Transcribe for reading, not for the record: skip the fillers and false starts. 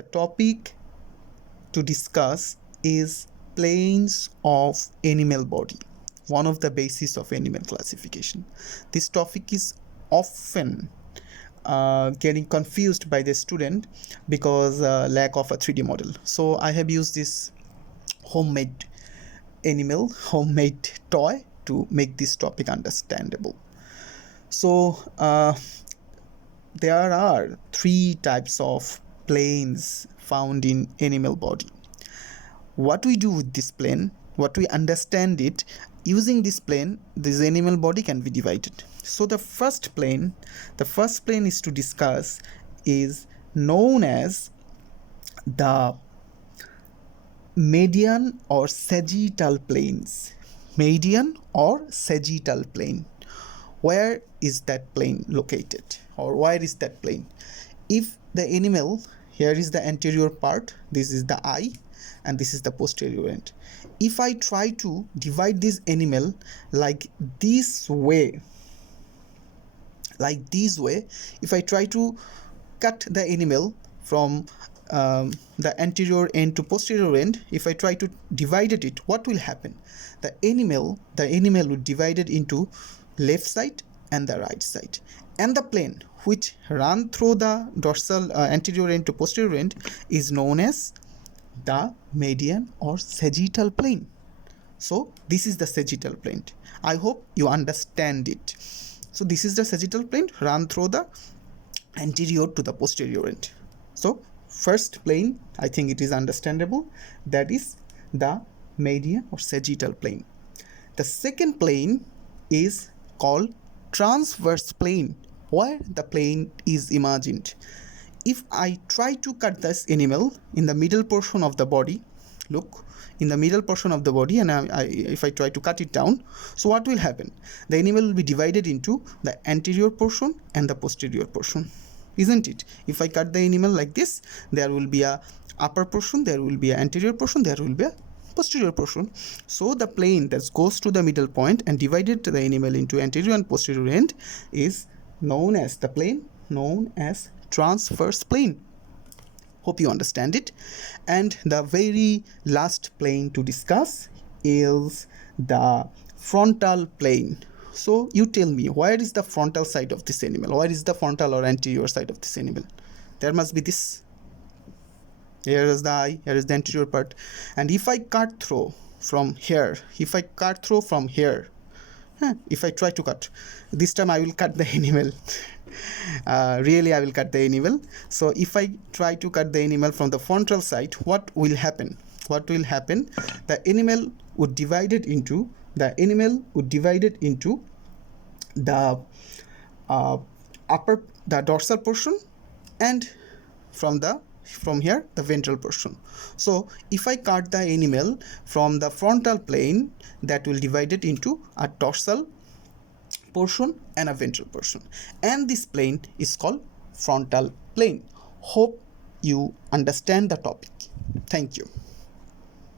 The topic to discuss is planes of animal body, one of the basis of animal classification. This topic is often getting confused by the student because lack of a 3D model. So I have used this homemade toy to make this topic understandable. So there are three types of planes found in animal body. What we do with this plane, what we understand it, using this plane, this animal body can be divided. So the first plane is to discuss is known as the median or sagittal planes. Median or sagittal plane. Where is that plane located, or where is that plane? If the animal, here is the anterior part, this is the eye, and this is the posterior end. If I try to divide this animal like this way, if I try to cut the animal from the anterior end to posterior end, if I try to divide it, what will happen? The animal would divide it into left side and the right side, and the plane which run through the dorsal anterior end to posterior end is known as the median or sagittal plane. So this is the sagittal plane. I hope you understand it. So this is the sagittal plane run through the anterior to the posterior end. So first plane, I think it is understandable, that is the median or sagittal plane. The second plane is called transverse plane, where the plane is imagined. If I try to cut this animal in the middle portion of the body, look, in the middle portion of the body, and if I try to cut it down, so what will happen? The animal will be divided into the anterior portion and the posterior portion, isn't it? If I cut the animal like this, there will be a upper portion, there will be an anterior portion, there will be a posterior portion. So the plane that goes to the middle point and divided the animal into anterior and posterior end is known as the plane known as transverse plane. Hope you understand it. And the very last plane to discuss is the frontal plane. So you tell me, where is the frontal side of this animal? Where is the frontal or anterior side of this animal? There must be this. Here is the eye, here is the anterior part. And if I cut through from here, if I try to cut, this time I will cut the animal. Really, I will cut the animal. So if I try to cut the animal from the frontal side, what will happen? The animal would divide it into the the dorsal portion, and from here the ventral portion. So if I cut the animal from the frontal plane, that will divide it into a dorsal portion and a ventral portion, and this plane is called frontal plane. Hope you understand the topic. Thank you.